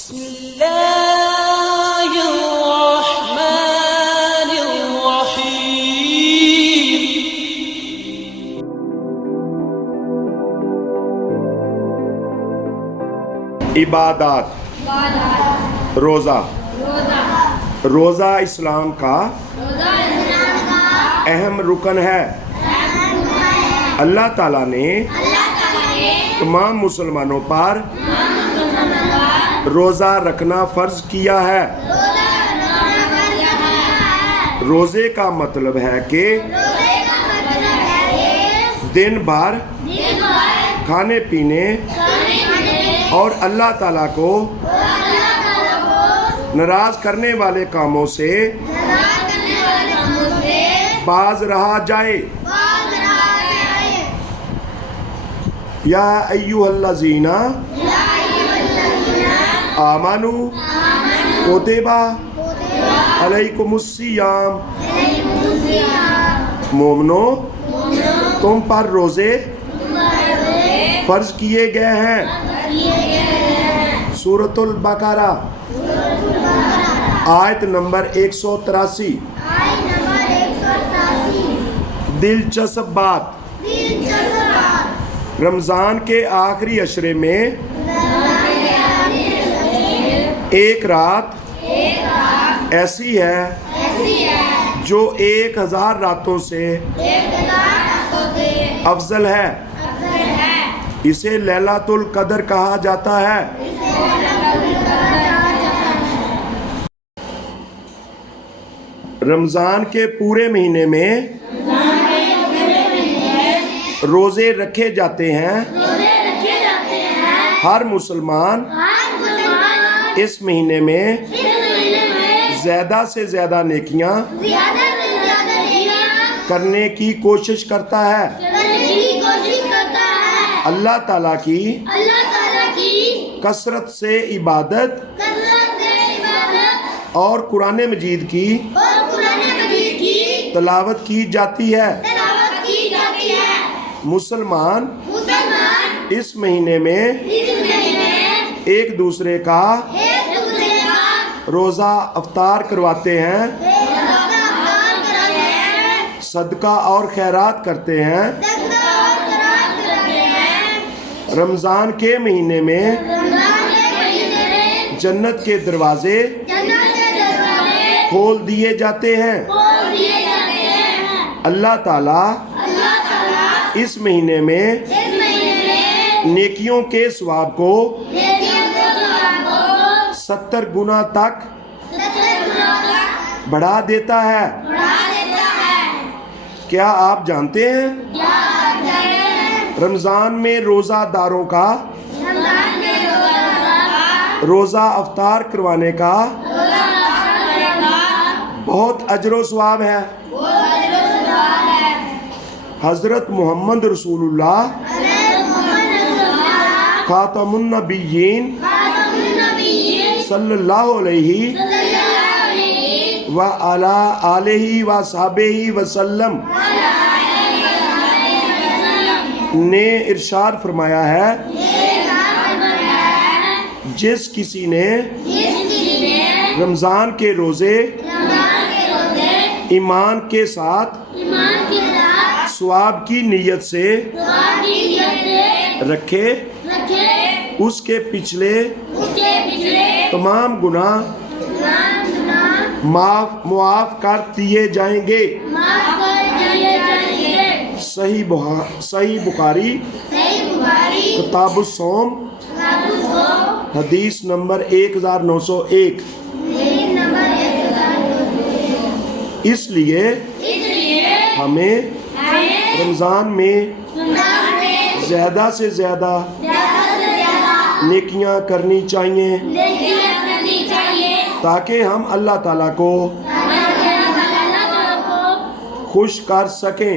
بسم اللہ الرحمن الرحیم۔ عبادات، روزہ اسلام کا اہم رکن ہے۔ اللہ تعالیٰ نے تمام مسلمانوں پر روزہ رکھنا فرض کیا ہے۔ روزے کا مطلب ہے کہ دن بھر کھانے پینے اور اللہ تعالیٰ کو ناراض کرنے والے کاموں سے باز رہا جائے۔ یا ایھا الذین آمنوا کتب علیکم الصیام، مومنو تم پر روزے فرض کیے گئے ہیں۔ سورۃ البقرہ آیت نمبر 183۔ دلچسپ بات، رمضان کے آخری عشرے میں ایک رات ایسی ہے جو 1000 راتوں سے افضل ہے۔ اسے لیلۃ القدر کہا جاتا ہے۔ رمضان کے پورے مہینے میں روزے رکھے جاتے ہیں۔ ہر مسلمان اس مہینے میں زیادہ سے زیادہ نیکیاں کرنے کی کوشش کرتا ہے۔ اللہ تعالیٰ کی کثرت سے عبادت اور قرآن مجید کی تلاوت کی جاتی ہے۔ مسلمان اس مہینے میں ایک دوسرے کا روزہ افطار کرواتے ہیں، صدقہ اور خیرات کرتے ہیں۔ رمضان کے مہینے میں جنت کے دروازے کھول دیے جاتے ہیں۔ اللہ تعالیٰ اس مہینے میں نیکیوں کے ثواب کو 70 گنا تک بڑھا دیتا ہے۔ کیا آپ جانتے ہیں رمضان میں روزہ داروں کا روزہ افطار کروانے کا بہت اجر و ثواب ہے۔ حضرت محمد رسول اللہ خاتم النبیین صلی اللہ علیہ وعلی آلہ وصحبہ وسلم نے ارشاد فرمایا ہے، جس کسی نے رمضان کے روزے ایمان کے ساتھ ثواب کی نیت سے رکھے، اس کے پچھلے تمام گناہ معاف کر دیے جائیں گے۔ صحیح بخاری کتاب الصوم حدیث نمبر 1901۔ اس لیے ہمیں رمضان میں زیادہ سے زیادہ نیکیاں کرنی چاہیے تاکہ ہم اللہ تعالیٰ کو خوش کر سکیں۔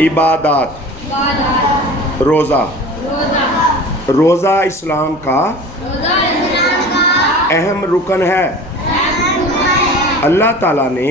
عبادات، روزہ اسلام کا اہم رکن ہے۔ اللہ تعالیٰ نے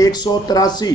183।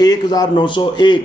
1901।